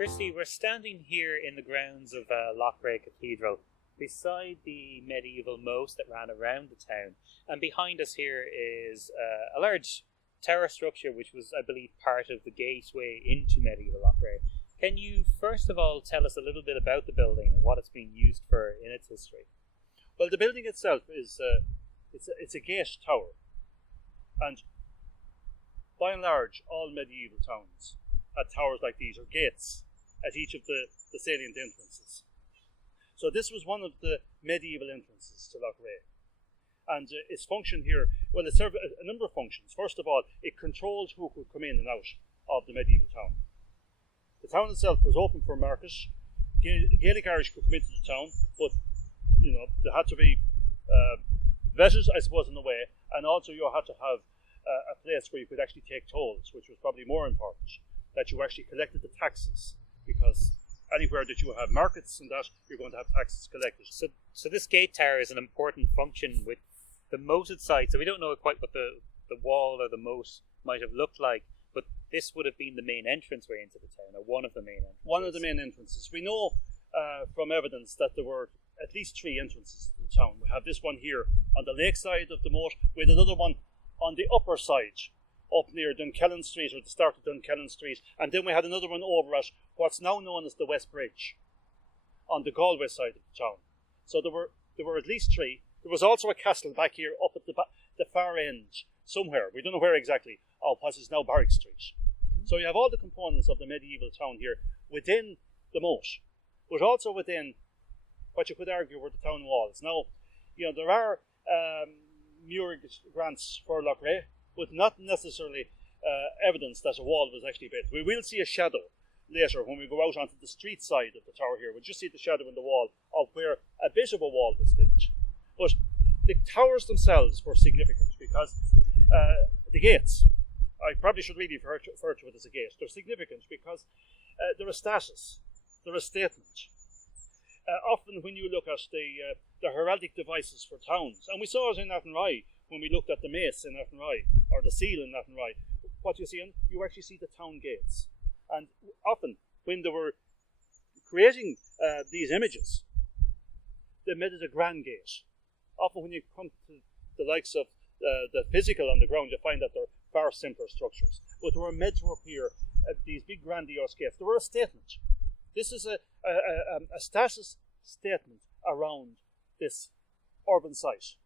Christy, we're standing here in the grounds of Loughrea Cathedral, beside the medieval moat that ran around the town, and behind us here is a large tower structure which was, I believe, part of the gateway into medieval Loughrea. Can you first of all tell us a little bit about the building and what it's been used for in its history? Well, the building itself is it's a gate tower, and by and large, all medieval towns had towers like these, or gates, at each of the salient entrances. So this was one of the medieval entrances to Loughrea. And its function here, well, it served a number of functions. First of all, it controlled who could come in and out of the medieval town. The town itself was open for market. Gaelic Irish could come into the town, but there had to be vetted, I suppose, in a way, and also you had to have a place where you could actually take tolls, which was probably more important, that you actually collected the taxes, because anywhere that you have markets and that, you're going to have taxes collected. So this gate tower is an important function with the moated side. So we don't know quite what the wall or the moat might have looked like, but this would have been the main entranceway into the town, or one of the main entrances. One of the main entrances. We know from evidence that there were at least 3 entrances to the town. We have this one here on the lake side of the moat, with another one on the upper side, up near Dunkellen Street, or the start of Dunkellen Street, and then we had another one over at what's now known as the West Bridge, on the Galway side of the town. So there were at least 3. There was also a castle back here, up at the far end, somewhere. We don't know where exactly, of what is now Barrack Street. So you have all the components of the medieval town here within the moat, but also within what you could argue were the town walls. Now, there are Muir grants for Loughrea, but not necessarily evidence that a wall was actually built. We will see a shadow later when we go out onto the street side of the tower here. We'll just see the shadow in the wall of where a bit of a wall was built. But the towers themselves were significant because the gates, I probably should really refer to it as a gate, they're significant because they're a status, they're a statement. Often when you look at the heraldic devices for towns, and we saw it in Athenry when we looked at the mace in Athenry, or the seal in Athenry, what you see, you actually see the town gates. And often when they were creating these images, they made it a grand gate. Often when you come to the likes of the physical on the ground, you find that they're far simpler structures. But they were made to appear these big grandiose gates. They were a statement. This is a status statement around this urban site,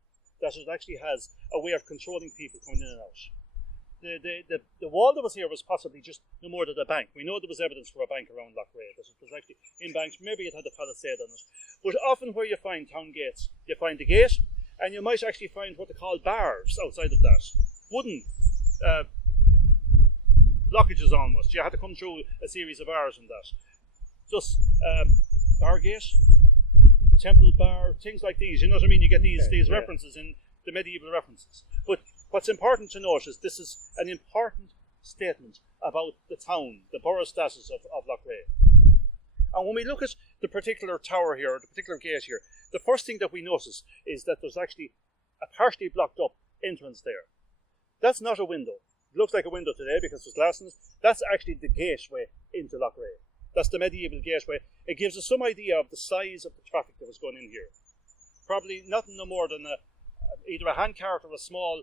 that it actually has a way of controlling people coming in and out. The wall that was here was possibly just no more than a bank. We know there was evidence for a bank around Loughrea, that it was actually in banks. Maybe it had a palisade on it. But often where you find town gates, you find the gate, and you might actually find what they call bars outside of that. Wooden blockages almost. You had to come through a series of bars in that. Just bar gate, temple bar, things like these. You know what I mean? You get these references in the medieval references. But what's important to note is this is an important statement about the town, the borough status of Loughrea. And when we look at the particular tower here, or the particular gate here, the first thing that we notice is that there's actually a partially blocked up entrance there. That's not a window. It looks like a window today because there's glass in it. That's actually the gateway into Loughrea. That's the medieval gateway. It gives us some idea of the size of the traffic that was going in here. Probably nothing no more than either a hand cart or a small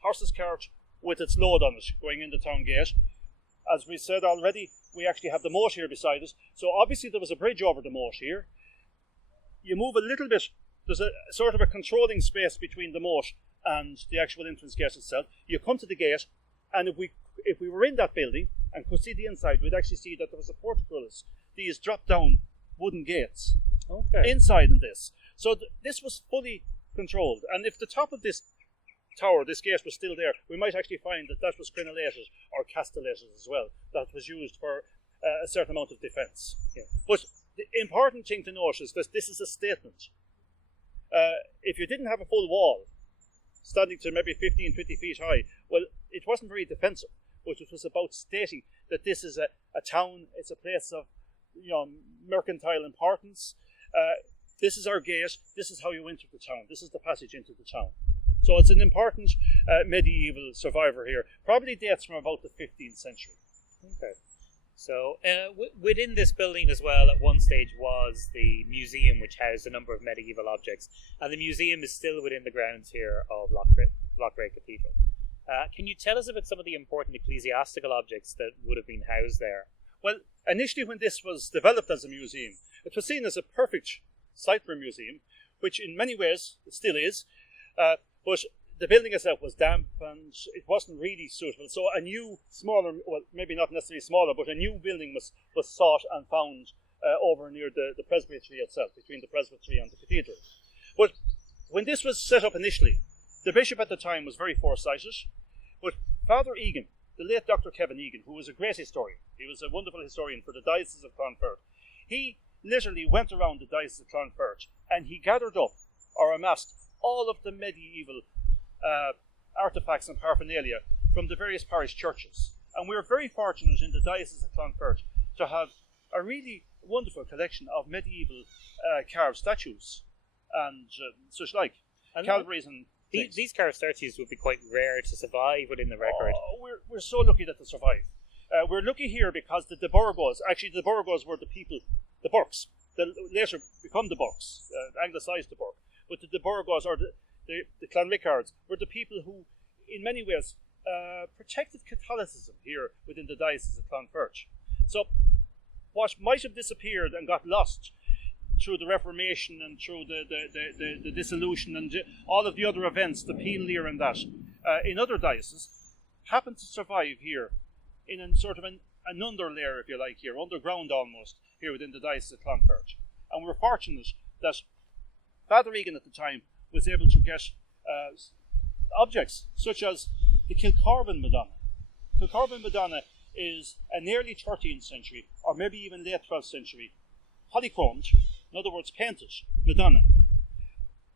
horse's cart with its load on it going in the town gate. As we said already, we actually have the moat here beside us. So obviously there was a bridge over the moat here. You move a little bit, there's a sort of a controlling space between the moat and the actual entrance gate itself. You come to the gate, and if we were in that building and could see the inside, we'd actually see that there was a portcullis, these drop-down wooden gates inside in this. So this was fully controlled. And if the top of this tower, this gate, was still there, we might actually find that was crenellated or castellated as well. That was used for a certain amount of defence. Yeah. But the important thing to note is that this is a statement. If you didn't have a full wall, standing to maybe 15, 20 feet high, well, it wasn't very defensive, but it was about stating that this is a town, it's a place of mercantile importance. This is our gate, this is how you enter the town, this is the passage into the town. So it's an important medieval survivor here. Probably dates from about the 15th century. Okay. So within this building as well, at one stage was the museum, which housed a number of medieval objects, and the museum is still within the grounds here of Loughrea Cathedral. Can you tell us about some of the important ecclesiastical objects that would have been housed there? Well, initially when this was developed as a museum, it was seen as a perfect site for a museum, which in many ways it still is, but the building itself was damp and it wasn't really suitable. So a new, smaller, well, maybe not necessarily smaller, but a new building was sought and found over near the presbytery itself, between the presbytery and the cathedral. But when this was set up initially, the bishop at the time was very foresighted, but Father Egan, the late Dr. Kevin Egan, who was a great historian, he was a wonderful historian for the Diocese of Clonfert, he literally went around the Diocese of Clonfert and he gathered up or amassed all of the medieval artifacts and paraphernalia from the various parish churches. And we're very fortunate in the Diocese of Clonfert to have a really wonderful collection of medieval carved statues and such like, and Calvaries and these carved statues would be quite rare to survive within the record. We're so lucky that they survive. We're lucky here because the Burgos, actually the Burgos were the people, the Burks, that later become the Burks, anglicised the Burk, but the Burgos or the Clanrickards were the people who, in many ways, protected Catholicism here within the Diocese of Clonfert. So, what might have disappeared and got lost through the Reformation and through the dissolution and all of the other events, the Peel and that, in other dioceses, happened to survive here in a sort of an underlayer, if you like, here, underground almost, here within the Diocese of Clonfert. And we're fortunate that Father Egan at the time was able to get objects such as the Kilcarbon Madonna. Kilcarbon Madonna is an early 13th century, or maybe even late 12th century, polychromed, in other words painted, Madonna.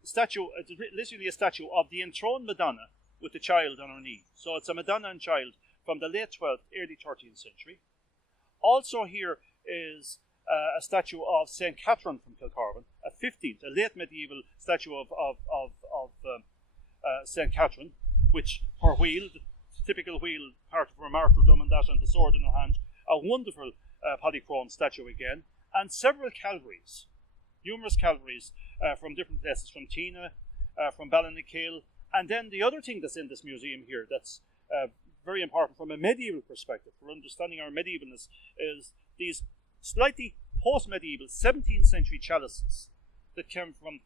Statue, it's literally a statue of the enthroned Madonna with the child on her knee. So it's a Madonna and child from the late 12th, early 13th century. Also here is a statue of St. Catherine from Kilcarbon, a 15th, a late medieval statue of St. Catherine, which her wheel, the typical wheel, part of her martyrdom and that, and the sword in her hand, a wonderful polychrome statue again, and several Calvaries, numerous Calvaries from different places, from Tina, from Ballinakil, and then the other thing that's in this museum here that's very important from a medieval perspective, for understanding our medievalness, is these slightly post-medieval 17th century chalices that came from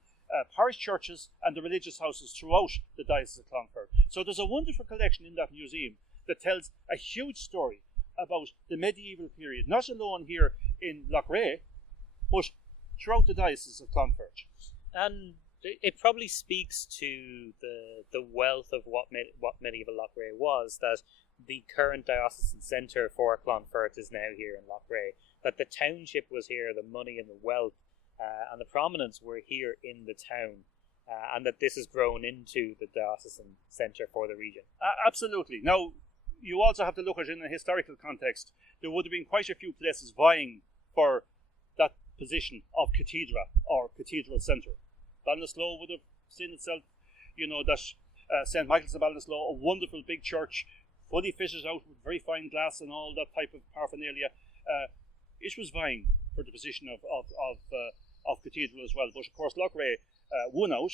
parish churches and the religious houses throughout the Diocese of Clonfert. So there's a wonderful collection in that museum that tells a huge story about the medieval period, not alone here in Loughrea, but throughout the Diocese of Clonfert. And it probably speaks to the wealth of what medieval Loughrea was, that the current diocesan centre for Clonfert is now here in Loughrea, that the township was here, the money and the wealth and the prominence were here in the town, and that this has grown into the diocesan centre for the region. Absolutely. Now, you also have to look at it in a historical context. There would have been quite a few places vying for that position of cathedra or cathedral centre. Ballinasloe would have seen itself, that St. Michael's of Ballinasloe, a wonderful big church, fully fitted out with very fine glass and all that type of paraphernalia. It was vying for the position of cathedral as well. But of course, Loughrea won out.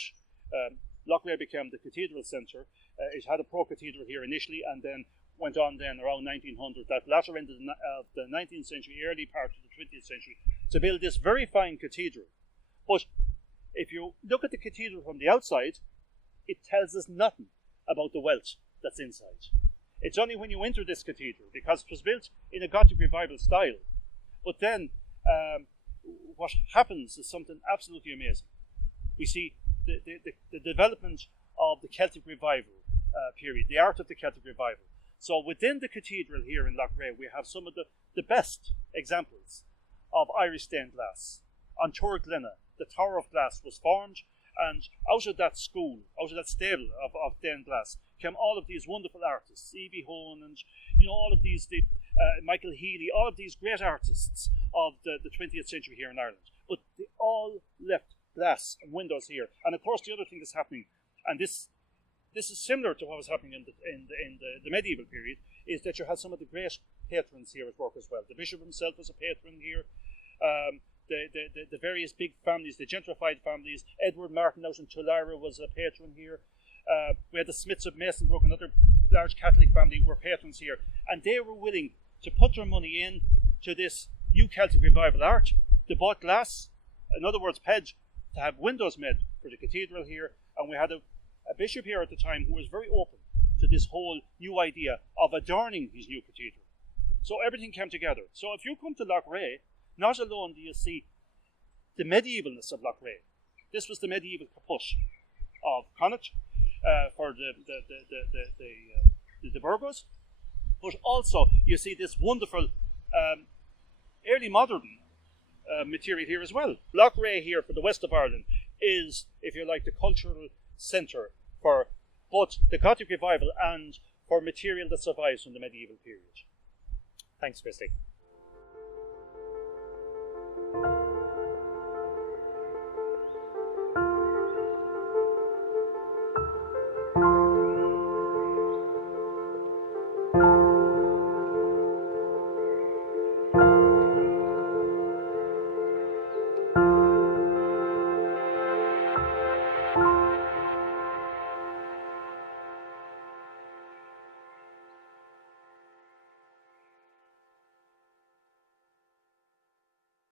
Loughrea became the cathedral centre. It had a pro-cathedral here initially, and then went on then around 1900, that latter end of the 19th century, early part of the 20th century, to build this very fine cathedral. But if you look at the cathedral from the outside, it tells us nothing about the wealth that's inside. It's only when you enter this cathedral, because it was built in a Gothic revival style. But then what happens is something absolutely amazing. We see the development of the Celtic revival period, the art of the Celtic revival. So within the cathedral here in Loughrea, we have some of the best examples of Irish stained glass. On Tor Glenna, the Tower of Glass was formed, and out of that school, out of that stable of stained glass, came all of these wonderful artists, Evie Hone and all of these, Michael Healy, all of these great artists of the 20th century here in Ireland. But they all left glass and windows here. And of course the other thing that's happening, and this this is similar to what was happening in the medieval period, is that you had some of the great patrons here at work as well. The bishop himself was a patron here. The various big families, the gentrified families. Edward Martin out in Loughrea was a patron here. We had the Smiths of Masonbrook, another large Catholic family, were patrons here. And they were willing to put their money in to this new Celtic revival art. They bought glass, in other words, pledge, to have windows made for the cathedral here. And we had a bishop here at the time who was very open to this whole new idea of adorning his new cathedral. So everything came together. So if you come to Loughrea, not alone do you see the medievalness of Loughrea. This was the medieval kaput of Connacht for the Burgos, but also you see this wonderful early modern material here as well. Loughrea here for the west of Ireland is, if you like, the cultural centre for both the Gothic revival and for material that survives from the medieval period. Thanks, Christy.